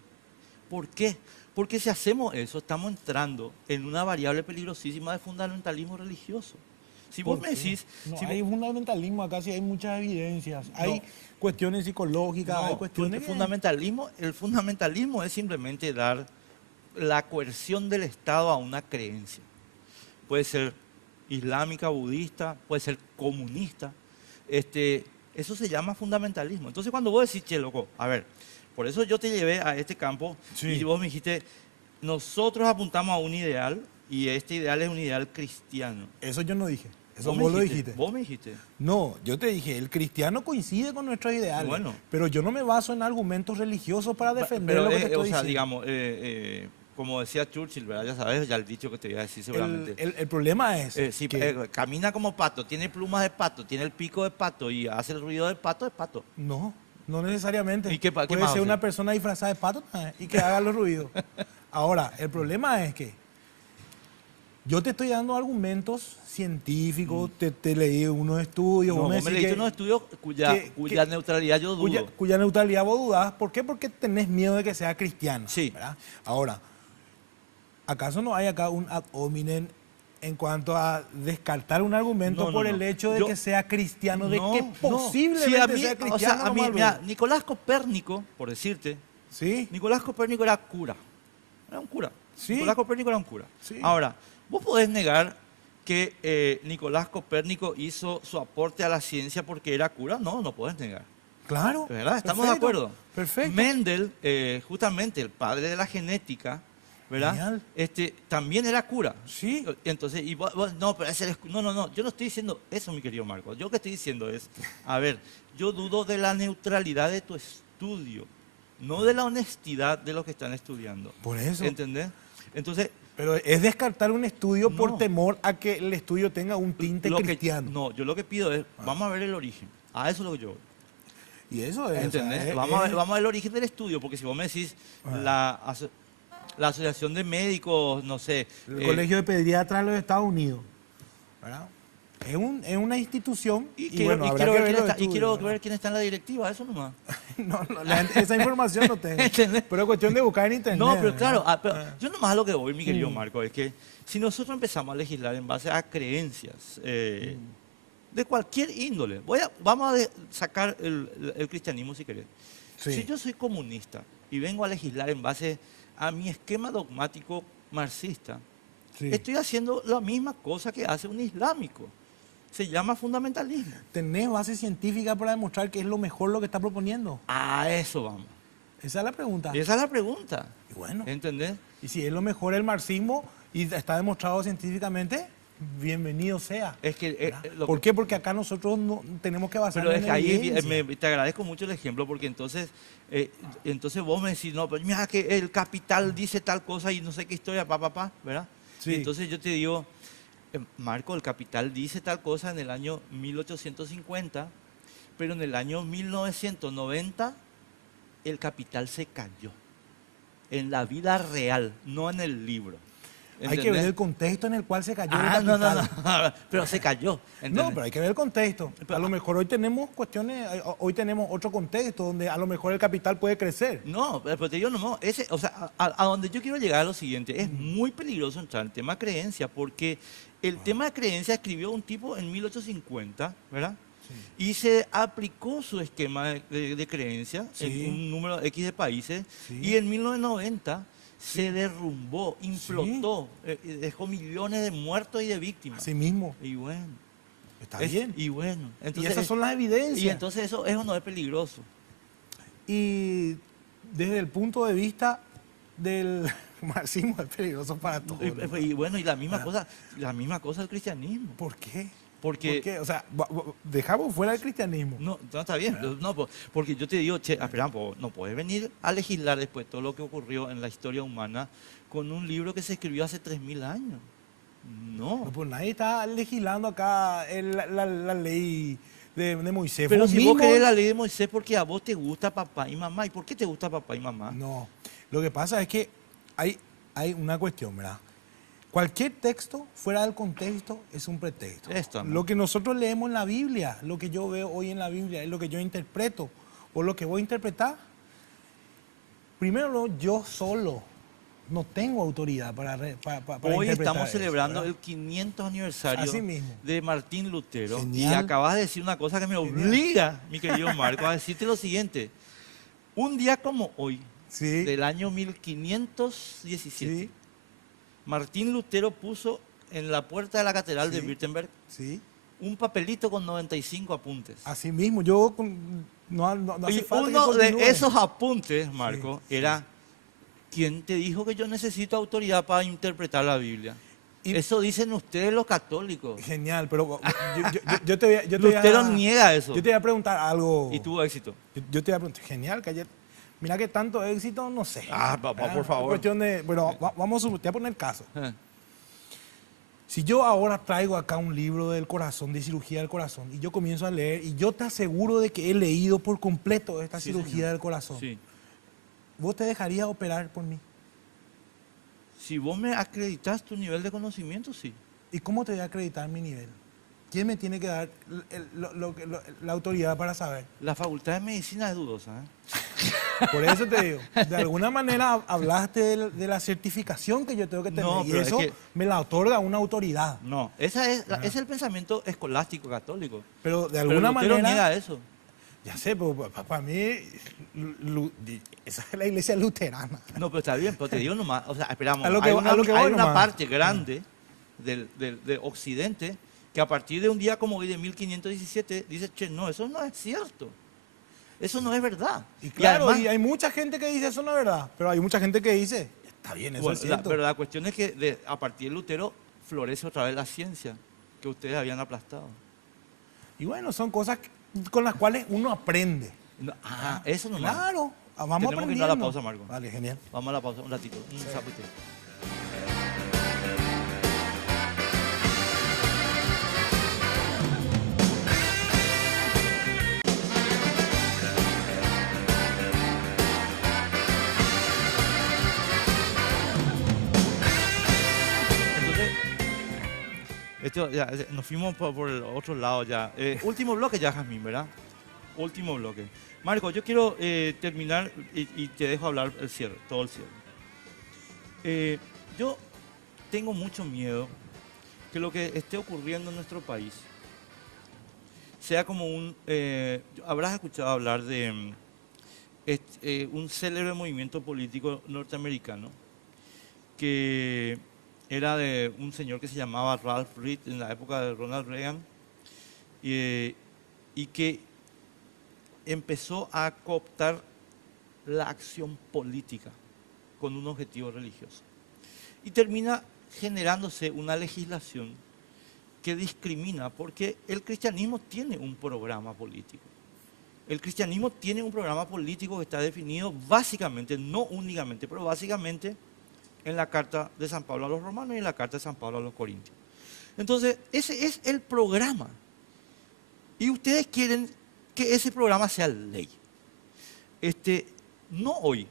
¿Por qué? Porque si hacemos eso, estamos entrando en una variable peligrosísima de fundamentalismo religioso. Si vos me decís... No, si hay vos- fundamentalismo, acá sí hay muchas evidencias. No. Hay cuestiones psicológicas, hay no, cuestiones... el fundamentalismo es simplemente dar la coerción del Estado a una creencia. Puede ser islámica, budista, puede ser comunista. Eso se llama fundamentalismo. Entonces cuando vos decís, che, loco, a ver, por eso yo te llevé a este campo Sí. y vos me dijiste, nosotros apuntamos a un ideal y este ideal es un ideal cristiano. Eso yo no dije, eso me vos lo dijiste. Vos me dijiste. No, yo te dije, el cristiano coincide con nuestros ideales, Bueno. pero yo no me baso en argumentos religiosos para defender Pero, lo que te estoy o sea, diciendo. digamos, como decía Churchill, ¿verdad? Ya sabes, ya el dicho que te voy a decir seguramente. El problema es Sí, que camina como pato, tiene plumas de pato, tiene el pico de pato y hace el ruido de pato, es pato. no necesariamente. ¿Y qué Puede más ser hace? una persona disfrazada de pato y que haga los ruidos. Ahora, el problema es que yo te estoy dando argumentos científicos, te leí unos estudios, No, vos me vos me decís leíste que- unos estudios cuya neutralidad yo dudo. cuya neutralidad vos dudás. ¿Por qué? Porque tenés miedo de que sea cristiano. Sí. ¿verdad? Ahora, ¿acaso no hay acá un ad hominem en cuanto a descartar un argumento No, no, por no. el hecho de Yo- que sea cristiano, de que No, posiblemente sí, a mí, sea o cristiano? sea, a mí, nomás, mira, luego? Nicolás Copérnico, por decirte, ¿Sí? Nicolás Copérnico era cura. Era un cura. Sí. Nicolás Copérnico era un cura. Sí. Ahora, vos podés negar que Nicolás Copérnico hizo su aporte a la ciencia porque era cura. No, no podés negar. Claro. ¿Verdad? Estamos de Perfecto, acuerdo. Perfecto. Mendel, justamente el padre de la genética, ¿verdad? Genial. También era cura. Sí. Entonces, no, pero no, yo no estoy diciendo eso, mi querido Marco. Yo lo que estoy diciendo es, a ver, yo dudo de la neutralidad de tu estudio, no de la honestidad de los que están estudiando. Por eso. ¿Entendés? Entonces, Pero es descartar un estudio por No. temor a que el estudio tenga un tinte lo que, cristiano. no, yo lo que pido es, vamos a ver el origen. A eso es lo que yo voy. Y eso es. ¿Entendés? o sea, vamos a ver el origen del estudio, porque si vos me decís la asociación de médicos, no sé. El Colegio de Pediatras de los Estados Unidos. ¿Verdad? Es una institución Y, y, quiero, bueno, y habrá quiero que ver ver quién los está, y quiero estudios, ver quién está en la directiva, eso nomás. ¿verdad? No, esa información no tengo. ¿Entendés? Pero es cuestión de buscar en internet. No, pero ¿verdad? claro, yo nomás a lo que voy, mi querido Mm. Marco, es que si nosotros empezamos a legislar en base a creencias de cualquier índole, vamos a sacar el cristianismo si querés. Sí. Si yo soy comunista y vengo a legislar en base a mi esquema dogmático marxista, Sí. estoy haciendo la misma cosa que hace un islámico. Se llama fundamentalismo. ¿Tenés base científica para demostrar que es lo mejor lo que está proponiendo? A eso vamos. Esa es la pregunta. Esa es la pregunta. Y bueno, ¿Entendés? y si es lo mejor el marxismo y está demostrado científicamente, bienvenido sea. Es que, ¿Verdad? ¿Por qué? Porque acá nosotros no tenemos que basarnos pero es en que ahí evidencia. te agradezco mucho el ejemplo porque entonces vos me decís, no, pero mira que el Capital dice tal cosa y no sé qué historia, ¿verdad? Sí. Y entonces yo te digo, Marco, el Capital dice tal cosa en el año 1850, pero en el año 1990 el Capital se cayó. En la vida real, no en el libro. Hay que ver ¿Entendés? el contexto en el cual se cayó el No, capital. no, pero se cayó. No, ¿entendés? pero hay que ver el contexto. Pero- A lo mejor hoy tenemos cuestiones, hoy tenemos otro contexto donde a lo mejor el capital puede crecer. No, pero te digo, no, o sea, a donde yo quiero llegar es lo siguiente, es muy peligroso entrar en el tema de creencia, porque el tema de creencia escribió un tipo en 1850, ¿verdad? Y se aplicó su esquema de creencia Sí. en un número X de países, Sí. y en 1990 se derrumbó, implotó, dejó millones de muertos y de víctimas. Así mismo. Y bueno, Está bien. y bueno, Y entonces, esas son las evidencias. y entonces eso no es peligroso. Y desde el punto de vista del marxismo es peligroso para todos. Y bueno, y la misma cosa del cristianismo. ¿Por qué? Porque ¿Por qué? O sea, dejamos fuera el cristianismo. no está bien, no, porque yo te digo, che, espera, no puedes venir a legislar después todo lo que ocurrió en la historia humana con un libro que se escribió hace 3000 años. No. Pues nadie está legislando acá la ley de Moisés. Pero Vos si mismo- vos querés la ley de Moisés porque a vos te gusta papá y mamá, ¿y por qué te gusta papá y mamá? No, lo que pasa es que hay una cuestión, ¿verdad? Cualquier texto fuera del contexto es un pretexto. Esto, ¿no? Lo que nosotros leemos en la Biblia, lo que yo veo hoy en la Biblia, es lo que yo interpreto o lo que voy a interpretar. Primero, yo solo no tengo autoridad para Hoy interpretar estamos eso, celebrando ¿verdad? el 500 aniversario Así mismo. de Martín Lutero. Genial. Y acabas de decir una cosa que me obliga, mi querido Marco, a decirte lo siguiente. Un día como hoy, Sí, del año 1517, sí, Martín Lutero puso en la puerta de la catedral de Sí. Wittenberg sí. un papelito con 95 apuntes. Así mismo, yo no hace Y falta uno que de continúe. esos apuntes, Marco, era: ¿quién te dijo que yo necesito autoridad para interpretar la Biblia? Y- Eso dicen ustedes los católicos. Genial, pero yo te voy a... Lutero niega eso. Yo te voy a preguntar algo. Y tuvo éxito. Yo te voy a preguntar, genial, que ayer... Mira que tanto éxito, no sé. Papá, por favor. Cuestión de... Bueno, vamos a... Te voy a poner caso. Eh, Si yo ahora traigo acá un libro del corazón, de cirugía del corazón, y yo comienzo a leer, y yo te aseguro de que he leído por completo esta Sí, cirugía señor. del corazón, Sí. ¿vos te dejarías operar por mí? Si vos me acreditas tu nivel de conocimiento, sí. ¿Y cómo te voy a acreditar mi nivel? ¿Quién me tiene que dar la autoridad para saber? La facultad de medicina es dudosa. Por eso te digo, de alguna manera hablaste de la certificación que yo tengo que tener, No, y pero es eso que- me la otorga una autoridad. No, ese es el pensamiento escolástico católico. Pero de Pero alguna Lutero manera... niega eso. Ya sé, pero para mí, esa es la iglesia luterana. No, pero está bien, pero te digo nomás, o sea, esperamos, A lo que hay voy- una, a lo que voy hay una nomás. parte grande de Occidente que a partir de un día como hoy de 1517 dice, che, no, eso no es cierto, eso no es verdad. Y claro, además, y hay mucha gente que dice eso no es verdad, pero hay mucha gente que dice, está bien, eso bueno, es cierto. pero la cuestión es que a partir de Lutero florece otra vez la ciencia que ustedes habían aplastado. Y bueno, son cosas con las cuales uno aprende. No, eso nomás. Claro, vamos Tenemos que aprendiendo. ir a la pausa, Marco. Vale, genial. Vamos a la pausa un ratito, un sapito. Entonces, nos fuimos por el otro lado ya. Último bloque ya, Jazmín, ¿verdad? Último bloque. Marco, yo quiero terminar y te dejo hablar el cierre, todo el cierre. Yo tengo mucho miedo que lo que esté ocurriendo en nuestro país sea como habrás escuchado hablar de un célebre movimiento político norteamericano que era de un señor que se llamaba Ralph Reed en la época de Ronald Reagan y que empezó a cooptar la acción política con un objetivo religioso. Y termina generándose una legislación que discrimina, porque el cristianismo tiene un programa político. El cristianismo tiene un programa político que está definido básicamente, no únicamente, pero básicamente en la carta de San Pablo a los romanos y en la carta de San Pablo a los corintios. Entonces, ese es el programa. Y ustedes quieren que ese programa sea ley. No hoy.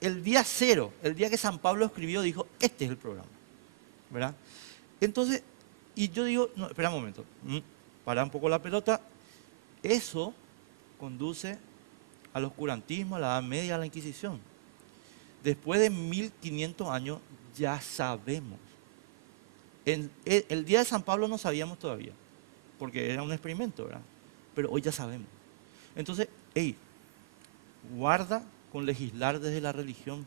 El día cero, el día que San Pablo escribió, dijo, este es el programa. ¿Verdad? Entonces, y yo digo, no, espera un momento, para un poco la pelota. Eso conduce al oscurantismo, a la Edad Media, a la Inquisición. Después de 1500 años ya sabemos. El día de San Pablo no sabíamos todavía, porque era un experimento, ¿verdad? Pero hoy ya sabemos. Entonces, guarda con legislar desde la religión,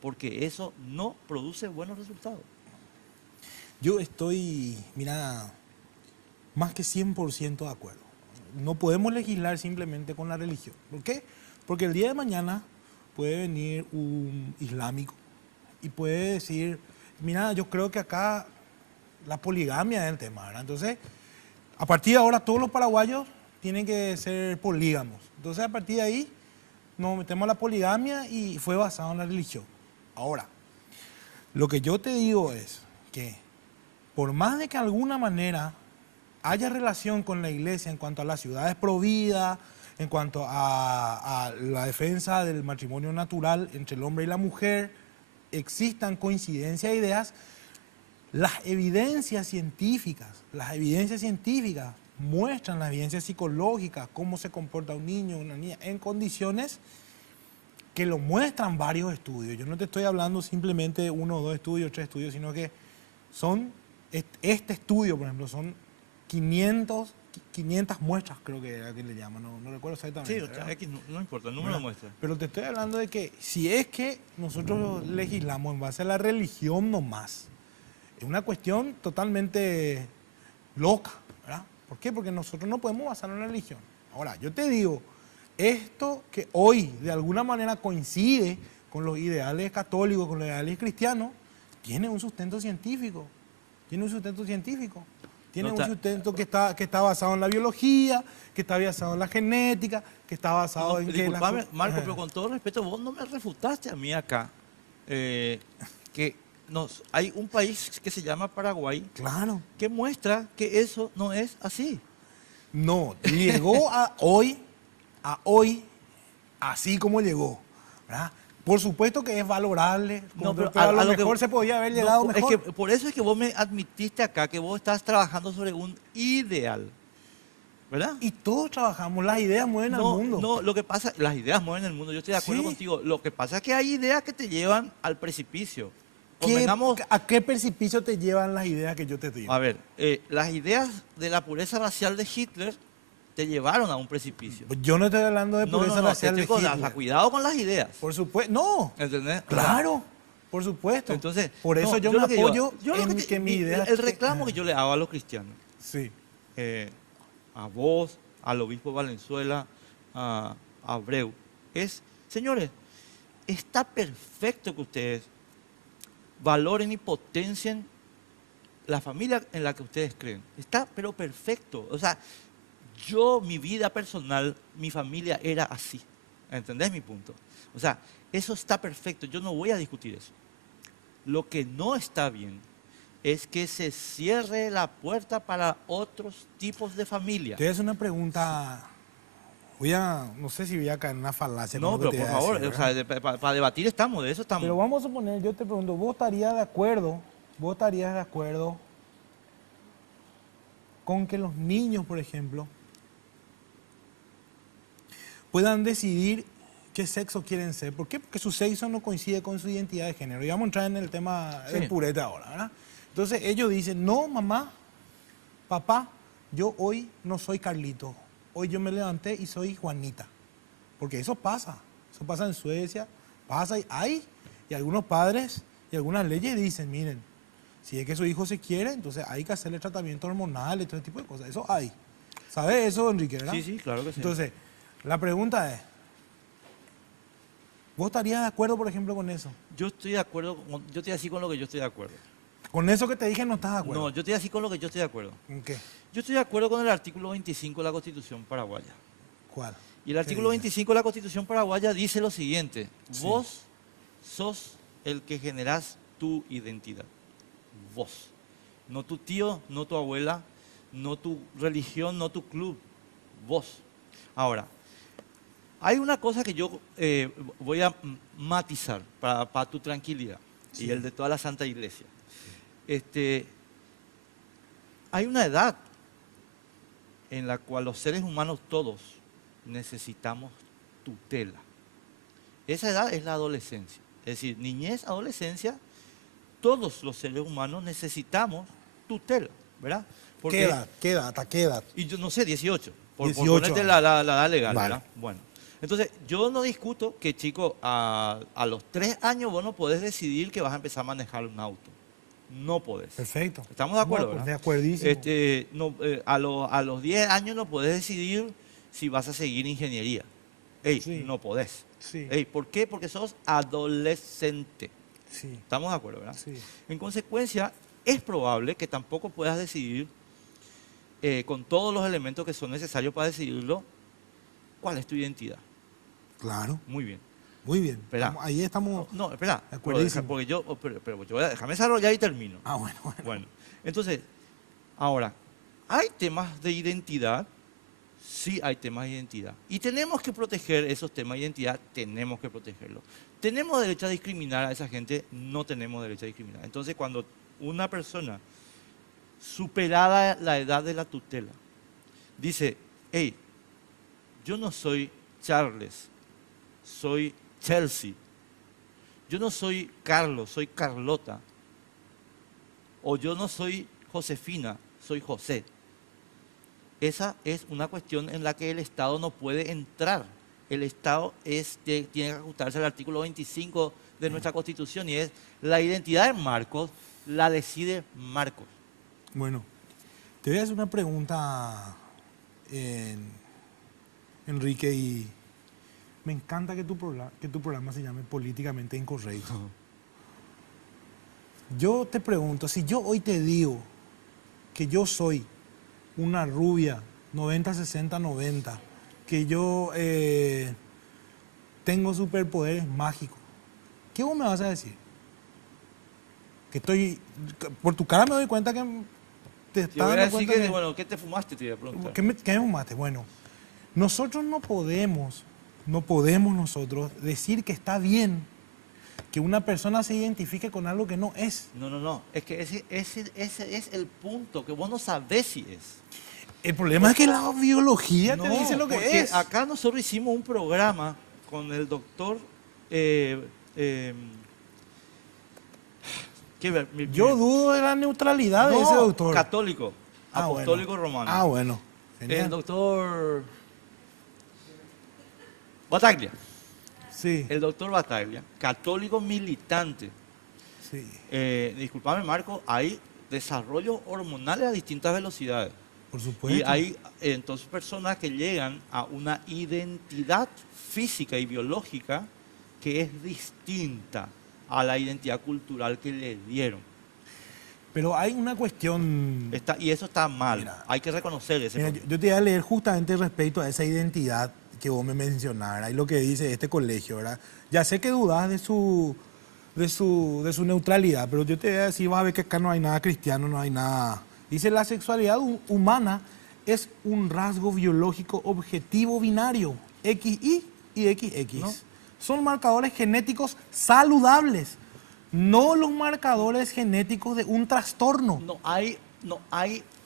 porque eso no produce buenos resultados. Yo estoy, mira, más que 100% de acuerdo. No podemos legislar simplemente con la religión. ¿Por qué? Porque el día de mañana puede venir un islámico y puede decir, mira, yo creo que acá la poligamia es el tema, ¿verdad? Entonces, a partir de ahora todos los paraguayos tienen que ser polígamos. Entonces, a partir de ahí nos metemos a la poligamia y fue basado en la religión. Ahora, lo que yo te digo es que por más de que de alguna manera haya relación con la iglesia en cuanto a las ciudades providas, en cuanto a la defensa del matrimonio natural entre el hombre y la mujer, existan coincidencias de ideas, las evidencias científicas muestran las evidencias psicológicas, cómo se comporta un niño o una niña en condiciones que lo muestran varios estudios. Yo no te estoy hablando simplemente de 1 o 2 estudios, 3 estudios, sino que son, este estudio, por ejemplo, son 500 muestras, creo que era que le llaman, no recuerdo exactamente. Sí, no importa, el número muestra. Pero te estoy hablando de que si es que nosotros legislamos en base a la religión nomás, es una cuestión totalmente loca, ¿verdad? ¿Por qué? Porque nosotros no podemos basarnos en la religión. Ahora, yo te digo, esto que hoy de alguna manera coincide con los ideales católicos, con los ideales cristianos, tiene un sustento científico. Tiene un sustento que está basado en la biología, que está basado en la genética, que está basado en... Disculpame, Marco, pero con todo respeto, vos no me refutaste a mí acá que hay un país que se llama Paraguay, claro, que muestra que eso no es así. No, llegó a hoy, así como llegó, ¿verdad? Por supuesto que es valorable, pero a lo mejor se podía haber llegado mejor. Es que por eso es que vos me admitiste acá que vos estás trabajando sobre un ideal, ¿verdad? Y todos trabajamos, las ideas mueven al mundo. No, lo que pasa, las ideas mueven el mundo, yo estoy de acuerdo contigo. Lo que pasa es que hay ideas que te llevan al precipicio. ¿A qué precipicio te llevan las ideas que yo te digo? A ver, las ideas de la pureza racial de Hitler te llevaron a un precipicio. Yo no estoy hablando de pureza racial de Hitler. O sea, cuidado con las ideas. Por supuesto, no. ¿Entendés? Claro, por supuesto. Entonces, por eso yo me apoyo en que mi idea... El reclamo que yo le hago a los cristianos, sí, a vos, al obispo Valenzuela, a Abreu, es, señores, está perfecto que ustedes valoren y potencien la familia en la que ustedes creen. Está, pero perfecto. O sea, mi vida personal, mi familia era así. ¿Entendés mi punto? O sea, eso está perfecto. Yo no voy a discutir eso. Lo que no está bien es que se cierre la puerta para otros tipos de familia. Te voy a hacer una pregunta. No sé si voy a caer en una falacia. No, pero por favor, o sea, para debatir estamos, de eso estamos. Pero vamos a suponer, yo te pregunto, ¿vos estarías de acuerdo con que los niños, por ejemplo, puedan decidir qué sexo quieren ser? ¿Por qué? Porque su sexo no coincide con su identidad de género. Y vamos a entrar en el tema del purete ahora, ¿verdad? Entonces ellos dicen, no, mamá, papá, yo hoy no soy Carlito. Hoy yo me levanté y soy Juanita. Porque eso pasa en Suecia, pasa y algunos padres y algunas leyes dicen, miren, si es que su hijo se quiere, entonces hay que hacerle tratamiento hormonal y todo ese tipo de cosas. Eso hay. ¿Sabes eso, Enrique, verdad? Sí, claro que sí. Entonces, la pregunta es, ¿vos estarías de acuerdo, por ejemplo, con eso? Yo estoy de acuerdo, yo estoy así con lo que yo estoy de acuerdo. Con eso que te dije no estás de acuerdo. No, yo estoy así con lo que yo estoy de acuerdo. ¿En qué? Yo estoy de acuerdo con el artículo 25 de la Constitución paraguaya. ¿Cuál? Y el artículo dice? 25 de la Constitución paraguaya dice lo siguiente: Sí. vos sos el que generás tu identidad. Vos. No tu tío, no tu abuela, no tu religión, no tu club. Vos. Ahora, hay una cosa que yo voy a matizar para tu tranquilidad Sí. y el de toda la Santa Iglesia. Hay una edad en la cual los seres humanos todos necesitamos tutela. Esa edad es la adolescencia. Es decir, niñez, adolescencia, todos los seres humanos necesitamos tutela, ¿verdad? Porque, ¿Qué edad? ¿Qué edad? ¿Hasta qué edad? y yo no sé, 18. Por 18 ponerte la edad legal, Vale. ¿verdad? Bueno. Entonces, yo no discuto que, chico, a los 3 años vos no podés decidir que vas a empezar a manejar un auto. No podés. Perfecto. ¿Estamos de acuerdo? No, ¿verdad? de acuerdísimo. A los 10 años no podés decidir si vas a seguir ingeniería. Ey, Sí. no podés. Sí. Ey, ¿por qué? Porque sos adolescente. Sí. ¿Estamos de acuerdo, verdad? Sí. En consecuencia, es probable que tampoco puedas decidir, con todos los elementos que son necesarios para decidirlo, cuál es tu identidad. Claro. Muy bien. Muy bien. Espera. Ahí estamos. No, espera. De Pero acuerdísimo. porque déjame desarrollar y termino. Ah, bueno, bueno. Bueno, entonces, ahora, ¿hay temas de identidad? Sí hay temas de identidad. Y tenemos que proteger esos temas de identidad, tenemos que protegerlos. ¿Tenemos derecho a discriminar a esa gente? No tenemos derecho a discriminar. Entonces, cuando una persona, superada la edad de la tutela, dice, hey, yo no soy Charles, soy Chelsea. Yo no soy Carlos, soy Carlota. O yo no soy Josefina, soy José. Esa es una cuestión en la que el Estado no puede entrar. El Estado tiene que ajustarse al artículo 25 de nuestra Constitución y es la identidad de Marcos la decide Marcos. Bueno, te voy a hacer una pregunta, Enrique, y me encanta que tu programa se llame Políticamente Incorrecto. Yo te pregunto, si yo hoy te digo que yo soy una rubia 90, 60, 90, que yo tengo superpoderes mágicos, ¿qué vos me vas a decir? Por tu cara me doy cuenta que te Yo estás voy a dando decir cuenta que, bueno, ¿qué te fumaste? Te iba a preguntar. ¿Qué me fumaste? Bueno, nosotros no podemos nosotros decir que está bien que una persona se identifique con algo que no es. No. Es que ese es el punto, que vos no sabés si es. El problema es que la biología te dice lo que porque es. acá nosotros hicimos un programa con el doctor... Yo dudo de la neutralidad de ese doctor. Católico, Ah, apostólico bueno. romano. Ah, bueno. El Genial. doctor Bataglia. Sí, El doctor Bataglia, católico militante. sí. Disculpame, Marco, hay desarrollos hormonales a distintas velocidades. Por supuesto. Y hay entonces personas que llegan a una identidad física y biológica que es distinta a la identidad cultural que le dieron. Pero hay una cuestión. Y eso está mal. Mira. Hay que reconocer ese Mira, problema. yo te voy a leer justamente respecto a esa identidad que vos me mencionaras y lo que dice este colegio, ¿verdad? Ya sé que dudas de su neutralidad, pero yo te voy a decir, vas a ver que acá no hay nada cristiano, no hay nada. Dice, la sexualidad humana es un rasgo biológico objetivo binario, XY y XX. ¿No? Son marcadores genéticos saludables, no los marcadores genéticos de un trastorno.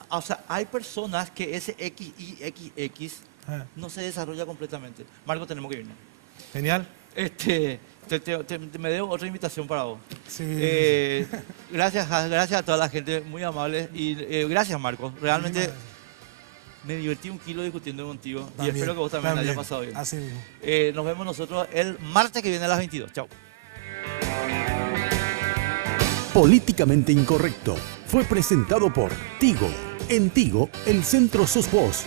O sea, hay personas que ese XY, Ah, no se desarrolla completamente. Marco, tenemos que irnos. Genial. Me debo otra invitación para vos. Sí. Gracias a toda la gente, muy amable. Y gracias, Marco. Realmente me divertí 1 kilo discutiendo contigo. Y También, espero que vos también la hayas también. pasado bien. Así mismo. Nos vemos nosotros el martes que viene a las 22. Chao. Políticamente Incorrecto fue presentado por Tigo. En Tigo, el centro sos vos.